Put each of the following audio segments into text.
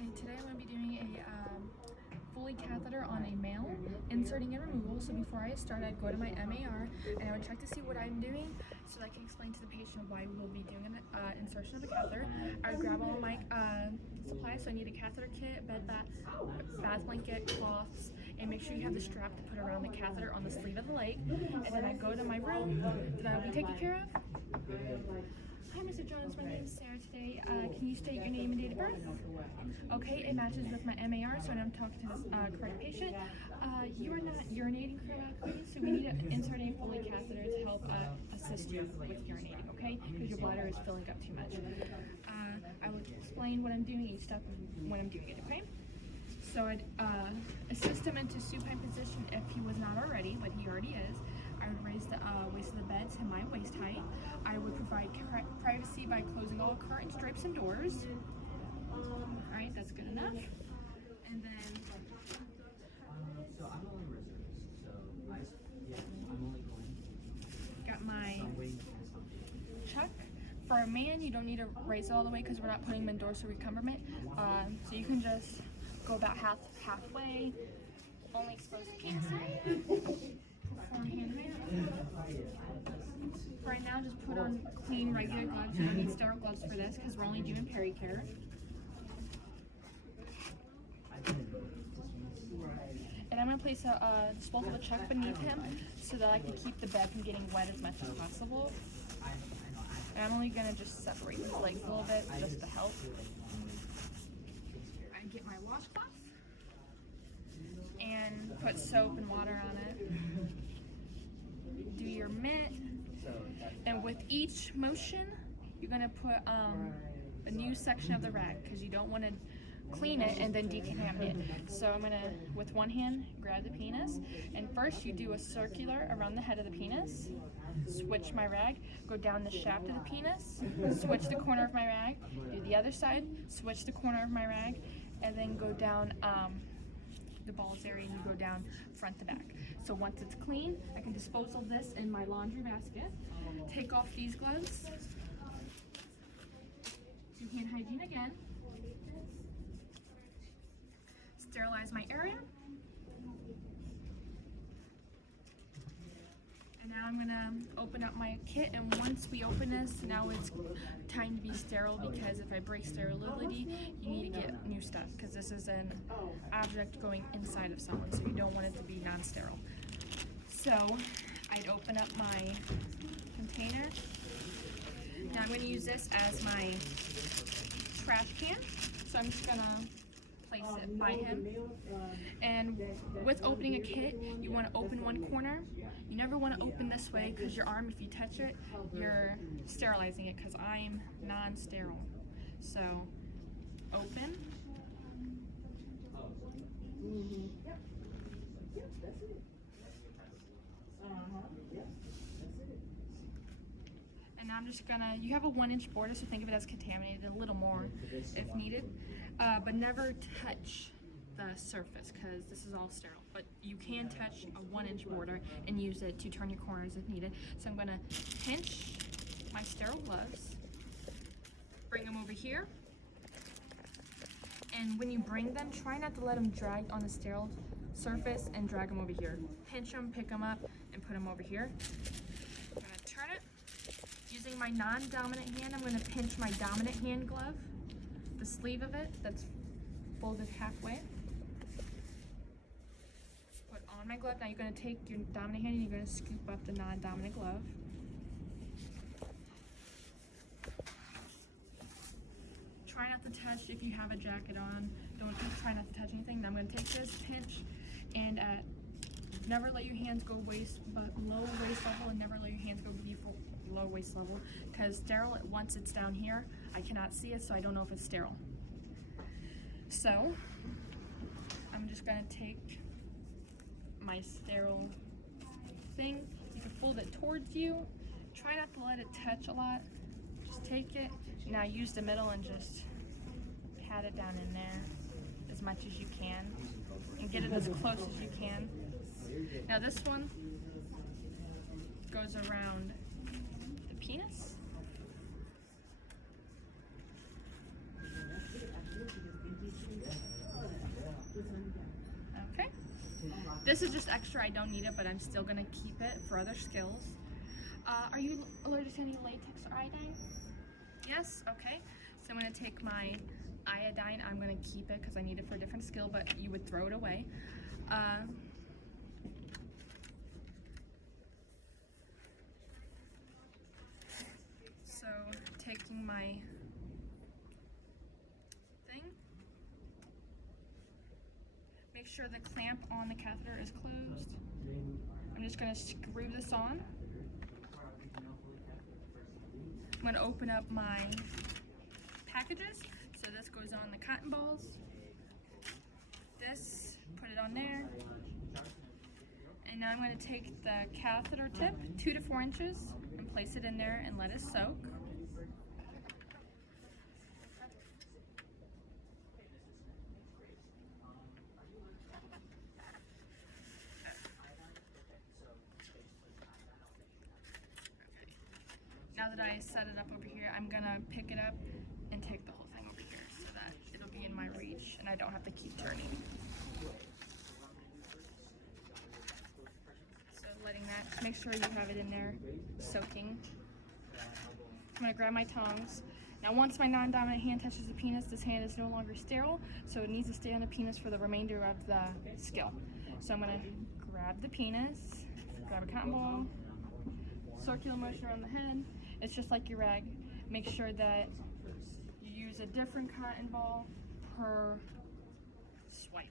Okay, today I'm going to be doing a Foley catheter on a male, inserting and removal. So before I start, I'd go to my MAR and I would check to see what I'm doing so that I can explain to the patient why we will be doing an insertion of the catheter. I would grab all my supplies, so I need a catheter kit, bed bath blanket, cloths, and make sure you have the strap to put around the catheter on the sleeve of the leg. And then I go to my room that I will be taken care of. Hi, Mr. Jones. My name is Sarah today. Can you state your name and date of birth? Okay, it matches with my MAR, so I'm talking to this correct patient. You are not urinating correctly, so we need to insert a Foley catheter to help assist you with urinating, okay? Because your bladder is filling up too much. I will explain what I'm doing each step when I'm doing it, okay? So I'd assist him into supine position if he was not already, but he already is. I would raise the waist of the bed to my waist height. I would provide privacy by closing all curtains, drapes, and doors. Alright, that's good enough. And then So I'm only reservist, so I'm only going. got my I'm waiting for something. chuck. For a man, you don't need to raise it all the way because we're not putting him in dorsal recumbent. So you can just go about halfway. Only expose the penis area. Perform hand wave. For right now, just put on clean, regular gloves. You don't need sterile gloves for this because we're only doing pericare. And I'm going to place a disposable chuck beneath him so that I can keep the bed from getting wet as much as possible. And I'm only going to just separate his legs a little bit just to help. I get my washcloth and put soap and water on it. Do your mitt, and with each motion, you're going to put a new section of the rag because you don't want to clean it and then decontaminate it. So I'm going to, with one hand, grab the penis, and first you do a circular around the head of the penis, switch my rag, go down the shaft of the penis, switch the corner of my rag, do the other side, switch the corner of my rag, and then go down the balls area and you go down front to back. So once it's clean, I can dispose of this in my laundry basket, take off these gloves, do hand hygiene again, sterilize my area, and now I'm gonna open up my kit, and once we open this, now it's time to be sterile because if I break sterility, you need to get new stuff because this is an object going inside of someone, so you don't want it to be non-sterile. So I'd open up my container. Now I'm going to use this as my trash can, so I'm just gonna place it by him. And with opening a kit, you want to open one corner. You never want to open this way because your arm, if you touch it, you're sterilizing it because I'm non-sterile. So open. And now I'm just gonna, you have a 1-inch border, so think of it as contaminated, a little more if needed, but never touch the surface because this is all sterile. But you can touch a 1-inch border and use it to turn your corners if needed. So I'm gonna pinch my sterile gloves, bring them over here, and when you bring them, try not to let them drag on the sterile surface and drag them over here. Pinch them, pick them up, and put them over here. I'm gonna turn it. Using my non-dominant hand, I'm going to pinch my dominant hand glove, the sleeve of it that's folded halfway. Put on my glove. Now you're going to take your dominant hand and you're going to scoop up the non-dominant glove. Try not to touch if you have a jacket on. Try not to touch anything. Now I'm going to take this, pinch, and never let your hands go below waist level, and never let your hands go below waist level because sterile, once it's down here, I cannot see it, so I don't know if it's sterile. So I'm just gonna take my sterile thing. You can fold it towards you. Try not to let it touch a lot. Just take it. Now use the middle and just pat it down in there as much as you can and get it as close as you can. Now this one goes around the penis. This is just extra, I don't need it, but I'm still gonna keep it for other skills. Are you allergic to any latex or iodine? Yes, okay. So I'm gonna take my iodine, I'm gonna keep it because I need it for a different skill, but you would throw it away. So taking my thing, make sure the clamp on the catheter is closed. I'm just gonna screw this on. I'm gonna open up my packages. So this goes on the cotton balls. This, put it on there. And now I'm gonna take the catheter tip, 2 to 4 inches, and place it in there and let it soak. Now that I set it up over here, I'm gonna pick it up and take the whole thing over here so that it'll be in my reach and I don't have to keep turning. So letting that, make sure you have it in there soaking. I'm gonna grab my tongs. Now once my non-dominant hand touches the penis, this hand is no longer sterile, so it needs to stay on the penis for the remainder of the skill. So I'm gonna grab the penis, grab a cotton ball, circular motion around the head. It's just like your rag. Make sure that you use a different cotton ball per swipe.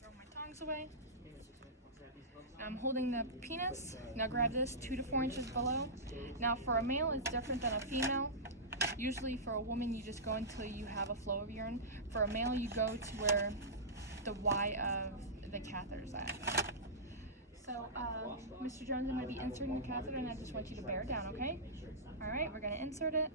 Throw my tongs away. Now I'm holding the penis. Now grab this 2 to 4 inches below. Now for a male, it's different than a female. Usually for a woman, you just go until you have a flow of urine. For a male, you go to where the Y of the catheter is at. So, Mr. Jones, I'm going to be inserting the catheter, and I just want you to bear down, okay? All right, we're going to insert it.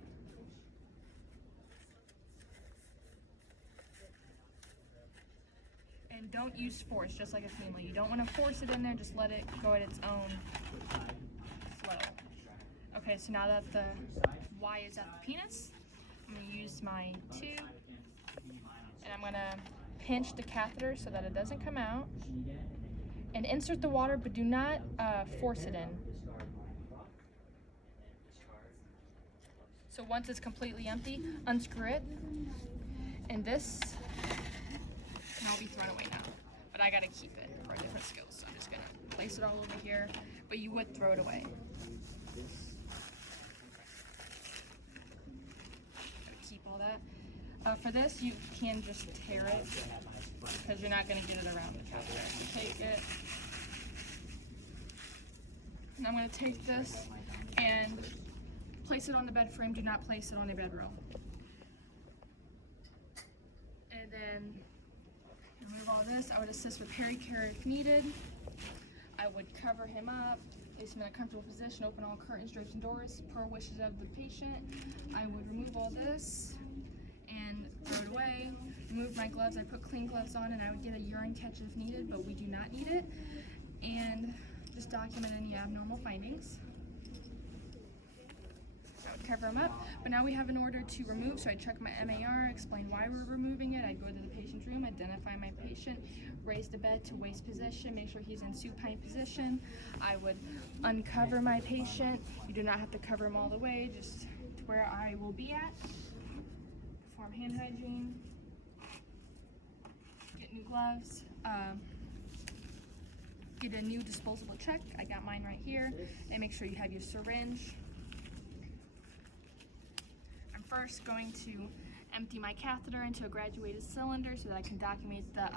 And don't use force, just like a female. You don't want to force it in there, just let it go at its own flow. Okay, so now that the Y is at the penis, I'm going to use my tube, and I'm going to pinch the catheter so that it doesn't come out. And insert the water, but do not force it in. So once it's completely empty, unscrew it. And this can all be thrown away now. But I gotta keep it for a different skill, so I'm just gonna place it all over here, but you would throw it away. Gotta keep all that. For this, you can just tear it, because you're not going to get it around the catheter. So take it, and I'm going to take this and place it on the bed frame. Do not place it on a bedroll. And then remove all this. I would assist with pericare if needed. I would cover him up, place him in a comfortable position, open all curtains, drapes, and doors per wishes of the patient. I would remove all this and throw it away. Remove my gloves. I put clean gloves on, and I would get a urine catch if needed, but we do not need it. And just document any abnormal findings. I would cover them up, but now we have an order to remove, so I check my MAR, explain why we're removing it. I go to the patient's room, identify my patient, raise the bed to waist position, make sure he's in supine position. I would uncover my patient. You do not have to cover him all the way, just to where I will be at. Perform hand hygiene. Get new gloves, get a new disposable check. I got mine right here. And make sure you have your syringe. I'm first going to empty my catheter into a graduated cylinder so that I can document the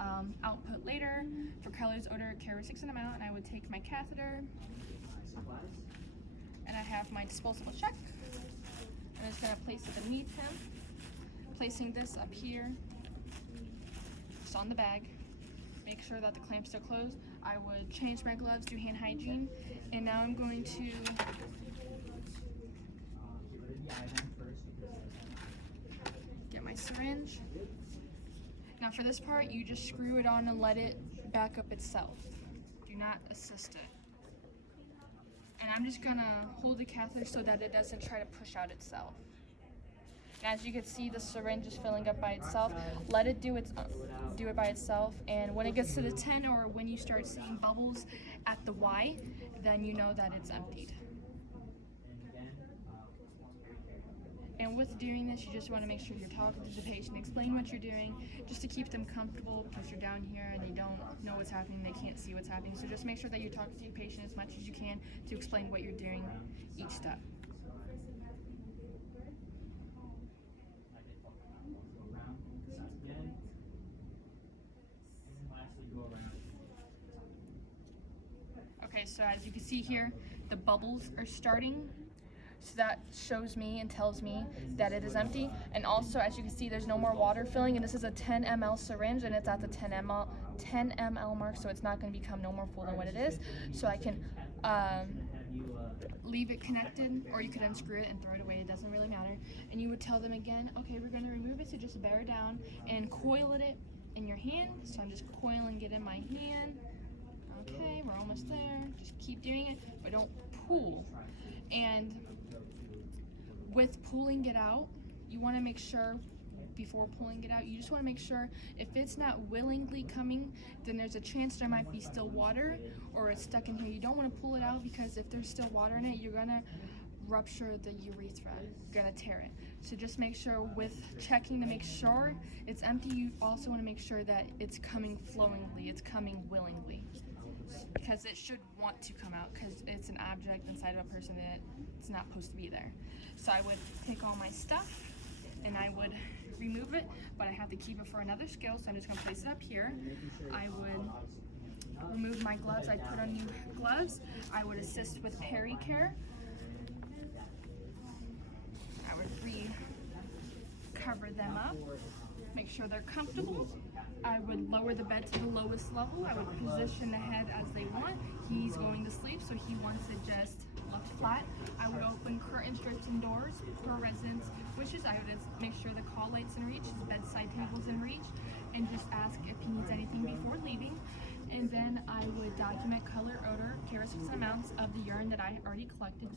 output later for colors, odor, characteristics, and amount. And I would take my catheter, and I have my disposable check. I'm just going to place it beneath him, placing this up here. On the bag, make sure that the clamp's still closed. I would change my gloves, do hand hygiene, and now I'm going to get my syringe. Now for this part, you just screw it on and let it back up itself. Do not assist it. And I'm just gonna hold the catheter so that it doesn't try to push out itself. And as you can see, the syringe is filling up by itself. Let it do it by itself. And when it gets to the 10, or when you start seeing bubbles at the Y, then you know that it's emptied. And with doing this, you just want to make sure you're talking to the patient, explain what you're doing, just to keep them comfortable, because you're down here and they don't know what's happening, they can't see what's happening. So just make sure that you're talking to your patient as much as you can to explain what you're doing each step. Okay, so as you can see here, the bubbles are starting. So that shows me and tells me that it is empty. And also, as you can see, there's no more water filling, and this is a 10 ml syringe, and it's at the 10 ml mark, so it's not going to become no more full than what it is. So I can leave it connected, or you could unscrew it and throw it away. It doesn't really matter. And you would tell them again, okay, we're going to remove it, so just bear down and coil it in your hand. So I'm just coiling it in my hand. Okay, we're almost there. Just keep doing it, but don't pull. And with pulling it out, you want to make sure before pulling it out, you just want to make sure if it's not willingly coming, then there's a chance there might be still water or it's stuck in here. You don't want to pull it out, because if there's still water in it, you're going to rupture the urethra, you're going to tear it. So just make sure with checking to make sure it's empty, you also want to make sure that it's coming flowingly, it's coming willingly, because it should want to come out, because it's an object inside of a person that it's not supposed to be there. So I would take all my stuff and I would remove it, but I have to keep it for another skill, so I'm just going to place it up here. I would remove my gloves, I put on new gloves. I would assist with peri-care. I would cover them up, make sure they're comfortable. I would lower the bed to the lowest level. I would position the head as they want. He's going to sleep, so he wants it just left flat. I would open curtains, drapes, and doors per resident's wishes. I would make sure the call light's in reach, his bedside table's in reach, and just ask if he needs anything before leaving. And then I would document color, odor, characteristics, and amounts of the urine that I already collected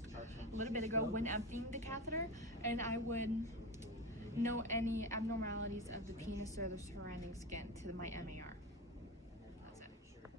a little bit ago when emptying the catheter, and I would know any abnormalities of the penis or the surrounding skin to my MAR.